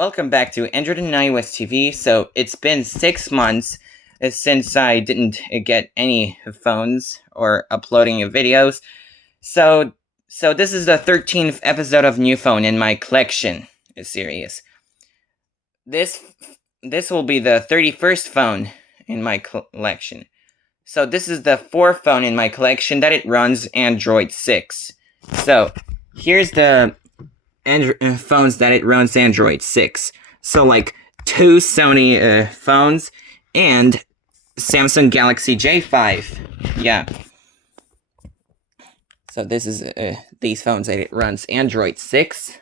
welcome back to Android and iOS TV. So it's been 6 months since I didn't get any phones or uploading videos. So this is the 13th episode of New Phone in my collection series. This will be the 31st phone in my collection. So this is the 4th phone in my collection that it runs Android 6. So here's the phones that it runs Android 6. So like 2 Sony phones and Samsung Galaxy J5. Yeah. So this is these phones that it runs Android 6.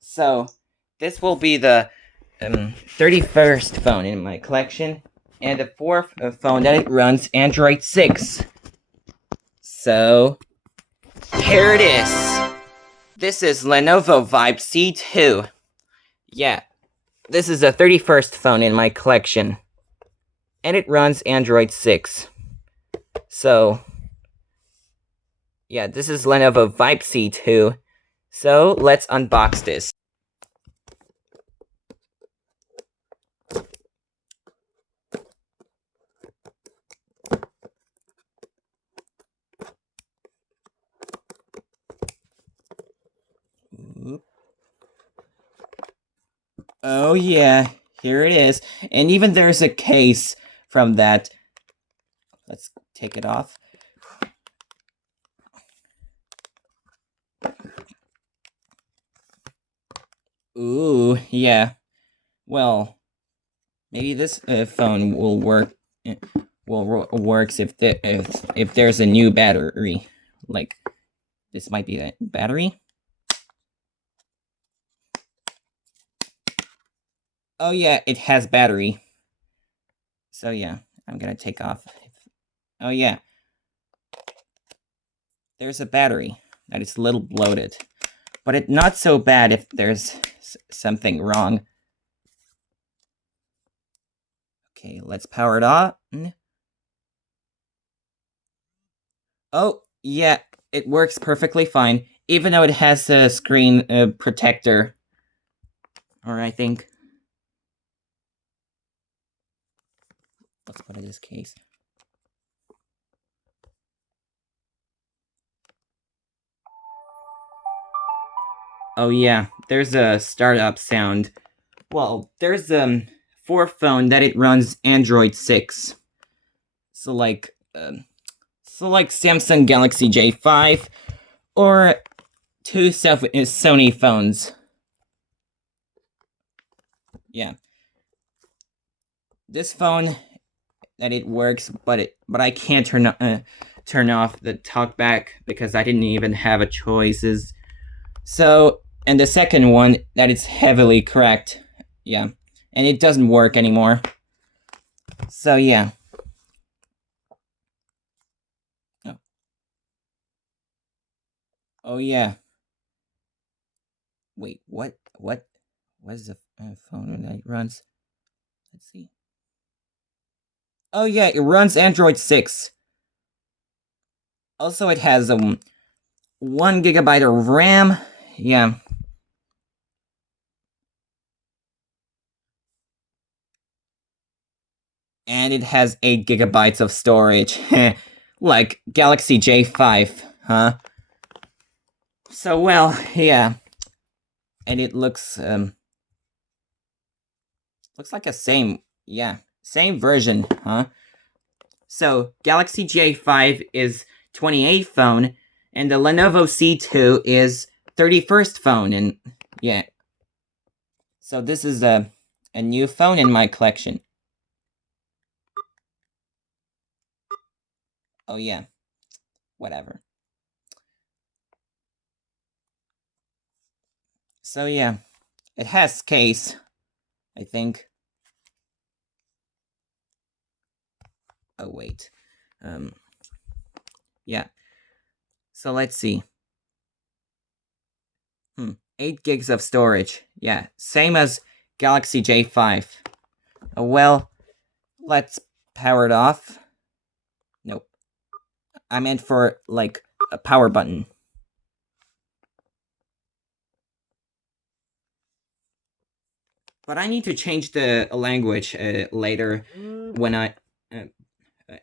So this will be the 31st phone in my collection and the 4th phone that it runs Android 6. So here it is. This is Lenovo Vibe C2. Yeah, this is the 31st phone in my collection. And it runs Android 6. So, yeah, this is Lenovo Vibe C2. So, let's unbox this. Oh yeah, here it is. And even there's a case from that. Let's take it off. Ooh, yeah. Well, maybe this phone will work. Works if there's a new battery. Like, this might be the battery. Oh yeah, it has battery. So yeah, I'm gonna take off. Oh yeah. There's a battery that is a little bloated. But it's not so bad if there's something wrong. Okay, let's power it on. Oh, yeah, it works perfectly fine, even though it has a screen protector. Or I think. Let's put it in this case. Oh yeah, there's a startup sound. Well, there's a 4th phone that it runs Android 6. So like Samsung Galaxy J5 or 2 Sony phones. Yeah. This phone that it works, but I can't turn off the talkback because I didn't even have a choices. So, and the second one that it's heavily cracked. Yeah. And it doesn't work anymore. So yeah. Oh yeah. Wait, what is the phone that it runs? Let's see. Oh yeah, it runs Android 6. Also, it has 1 gigabyte of RAM. Yeah. And it has 8 gigabytes of storage. Like Galaxy J5, huh? So, well, yeah. And it looks like a same version, huh? So, Galaxy J5 is 28th phone, and the Lenovo C2 is 31st phone, and yeah. So this is a new phone in my collection. Oh yeah, whatever. So yeah, it has case, I think. Oh wait, yeah. So let's see. 8 gigs of storage. Yeah, same as Galaxy J5. Oh well, let's power it off. Nope. I meant for like a power button. But I need to change the language later when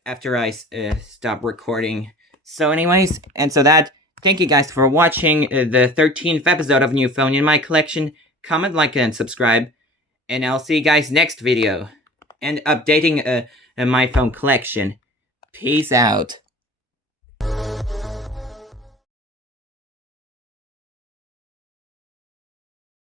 after I stop recording. So anyways, and so that, thank you guys for watching the 13th episode of New Phone in My Collection. Comment, like, and subscribe. And I'll see you guys next video. And updating my phone collection. Peace out.